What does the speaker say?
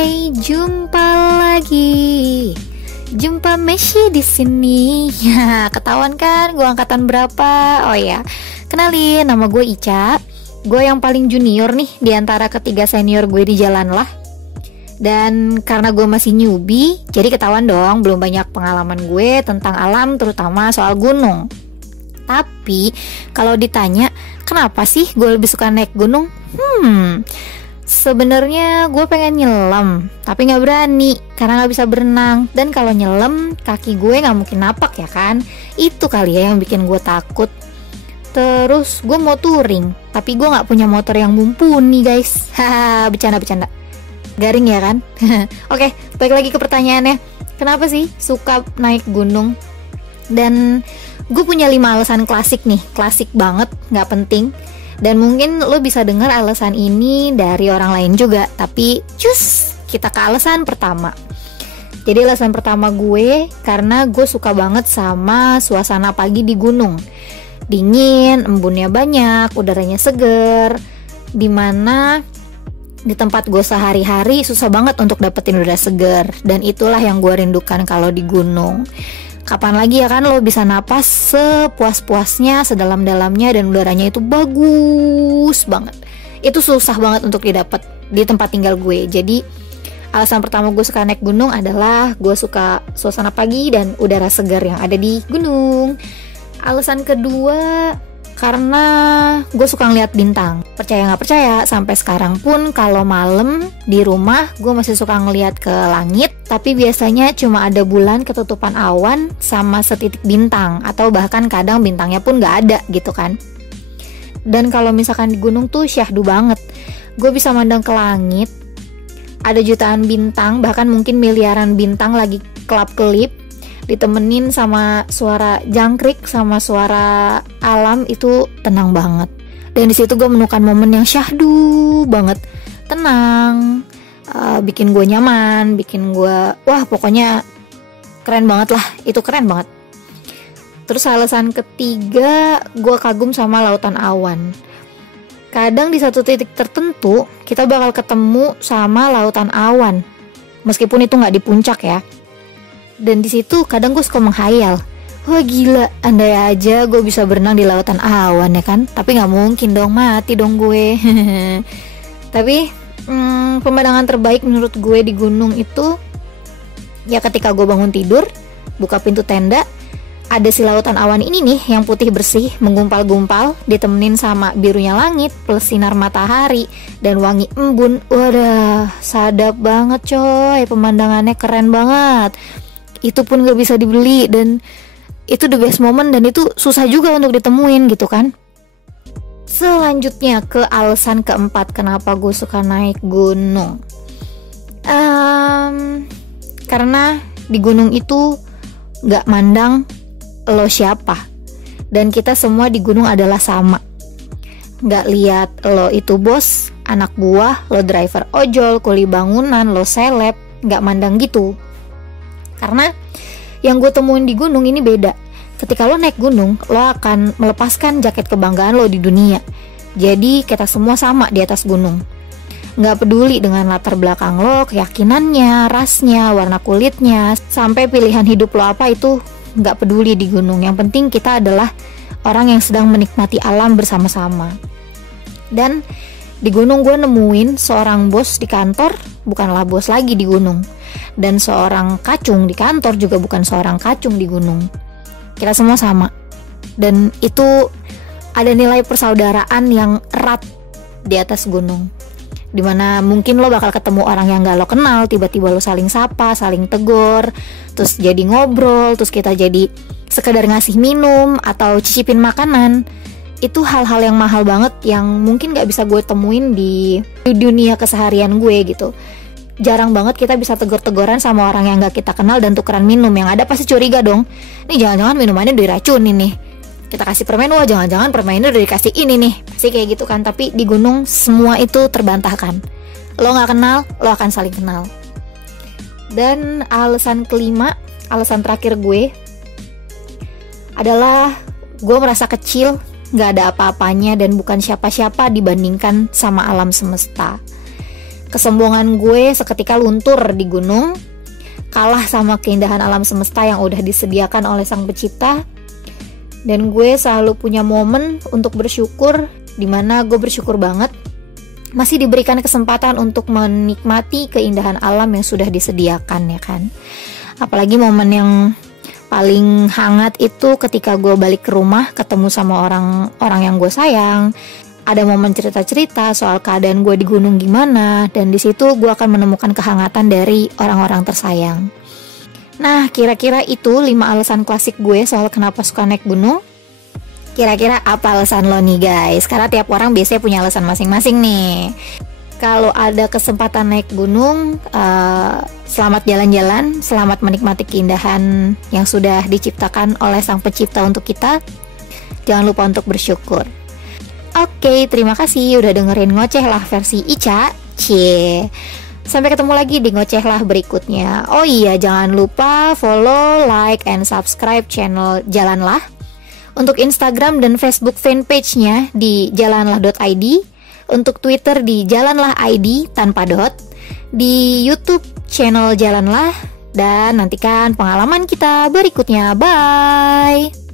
Hai, jumpa lagi. Jumpa Messi di sini. Ya, ketahuan kan gue angkatan berapa? Oh ya, kenalin, nama gue Ica. Gue yang paling junior nih di antara ketiga senior gue di jalan lah. Dan karena gue masih newbie, jadi ketahuan dong belum banyak pengalaman gue tentang alam, terutama soal gunung. Tapi kalau ditanya kenapa sih gue lebih suka naik gunung? Sebenarnya gue pengen nyelam, tapi nggak berani karena nggak bisa berenang. Dan kalau nyelam, kaki gue nggak mungkin napak ya kan? Itu kali ya yang bikin gue takut. Terus gue mau touring, tapi gue nggak punya motor yang mumpuni guys. Haha, bercanda-bercanda. Garing ya kan? Oke, balik lagi ke pertanyaannya. Kenapa sih suka naik gunung? Dan gue punya 5 alasan klasik nih, klasik banget, nggak penting. Dan mungkin lo bisa dengar alasan ini dari orang lain juga. Tapi cus, kita ke alasan pertama. Jadi alasan pertama gue, karena gue suka banget sama suasana pagi di gunung. Dingin, embunnya banyak, udaranya seger. Dimana di tempat gue sehari-hari susah banget untuk dapetin udara seger. Dan itulah yang gue rindukan kalau di gunung. Kapan lagi ya kan lo bisa napas sepuas-puasnya, sedalam-dalamnya, dan udaranya itu bagus banget. Itu susah banget untuk didapat di tempat tinggal gue. Jadi alasan pertama gue suka naik gunung adalah gue suka suasana pagi dan udara segar yang ada di gunung. Alasan kedua, karena gue suka ngeliat bintang. Percaya gak percaya, sampai sekarang pun kalau malam di rumah gue masih suka ngeliat ke langit. Tapi biasanya cuma ada bulan ketutupan awan sama setitik bintang. Atau bahkan kadang bintangnya pun gak ada gitu kan. Dan kalau misalkan di gunung tuh syahdu banget. Gue bisa mandang ke langit, ada jutaan bintang, bahkan mungkin miliaran bintang lagi kelap-kelip, ditemenin sama suara jangkrik, sama suara alam, itu tenang banget. Dan di situ gue menemukan momen yang syahdu banget, tenang, bikin gue nyaman, bikin gue, wah pokoknya keren banget lah, itu keren banget. Terus alasan ketiga, gue kagum sama lautan awan. Kadang di satu titik tertentu kita bakal ketemu sama lautan awan, meskipun itu nggak di puncak ya. Dan di situ kadang gue suka menghayal, wah gila, andai aja gue bisa berenang di lautan awan ya kan. Tapi nggak mungkin dong, mati dong gue. Tapi pemandangan terbaik menurut gue di gunung itu ya ketika gue bangun tidur, buka pintu tenda, ada si lautan awan ini nih yang putih bersih, menggumpal-gumpal, ditemenin sama birunya langit plus sinar matahari dan wangi embun. Wadah, sadap banget coy, pemandangannya keren banget. Itu pun gak bisa dibeli, dan itu the best moment, dan itu susah juga untuk ditemuin gitu kan. Selanjutnya ke alasan keempat kenapa gue suka naik gunung. Karena di gunung itu gak mandang lo siapa, dan kita semua di gunung adalah sama. Gak lihat lo itu bos, anak buah, lo driver ojol, kuli bangunan, lo seleb, gak mandang gitu. Karena yang gue temuin di gunung ini beda. Ketika lo naik gunung, lo akan melepaskan jaket kebanggaan lo di dunia. Jadi kita semua sama di atas gunung. Gak peduli dengan latar belakang lo, keyakinannya, rasnya, warna kulitnya, sampai pilihan hidup lo apa, itu gak peduli di gunung. Yang penting kita adalah orang yang sedang menikmati alam bersama-sama. Dan di gunung gue nemuin seorang bos di kantor bukanlah bos lagi di gunung, dan seorang kacung di kantor juga bukan seorang kacung di gunung. Kita semua sama, dan itu ada nilai persaudaraan yang erat di atas gunung, dimana mungkin lo bakal ketemu orang yang gak lo kenal, tiba-tiba lo saling sapa, saling tegur, terus jadi ngobrol, terus kita jadi sekedar ngasih minum atau cicipin makanan. Itu hal-hal yang mahal banget yang mungkin gak bisa gue temuin di dunia keseharian gue gitu. Jarang banget kita bisa tegur-teguran sama orang yang gak kita kenal dan tukeran minum. Yang ada pasti curiga dong, nih jangan-jangan minumannya udah diracunin nih, kita kasih permen, wah jangan-jangan permennya udah dikasih ini nih, pasti kayak gitu kan. Tapi di gunung semua itu terbantahkan. Lo gak kenal, lo akan saling kenal. Dan alasan kelima, alasan terakhir gue adalah gue merasa kecil, gak ada apa-apanya, dan bukan siapa-siapa dibandingkan sama alam semesta. kesombongan gue seketika luntur di gunung, kalah sama keindahan alam semesta yang udah disediakan oleh Sang Pencipta. Dan gue selalu punya momen untuk bersyukur, dimana gue bersyukur banget masih diberikan kesempatan untuk menikmati keindahan alam yang sudah disediakan, ya kan. Apalagi momen yang paling hangat itu ketika gue balik ke rumah, ketemu sama orang yang gue sayang. Ada momen cerita-cerita soal keadaan gue di gunung gimana, dan di situ gue akan menemukan kehangatan dari orang-orang tersayang. Nah, kira-kira itu 5 alasan klasik gue soal kenapa suka naik gunung. Kira-kira apa alasan lo nih guys? Karena tiap orang biasanya punya alasan masing-masing nih. Kalau ada kesempatan naik gunung, selamat jalan-jalan, selamat menikmati keindahan yang sudah diciptakan oleh Sang Pencipta untuk kita. Jangan lupa untuk bersyukur. Oke, terima kasih udah dengerin Ngoceh Lah versi Ica. Cie. Sampai ketemu lagi di Ngoceh Lah berikutnya. Oh iya, jangan lupa follow, like, and subscribe channel Jalanlah. Untuk Instagram dan Facebook fanpage-nya di jalanlah.id. Untuk Twitter di jalanlah.id tanpa dot. Di YouTube channel Jalanlah. Dan nantikan pengalaman kita berikutnya. Bye!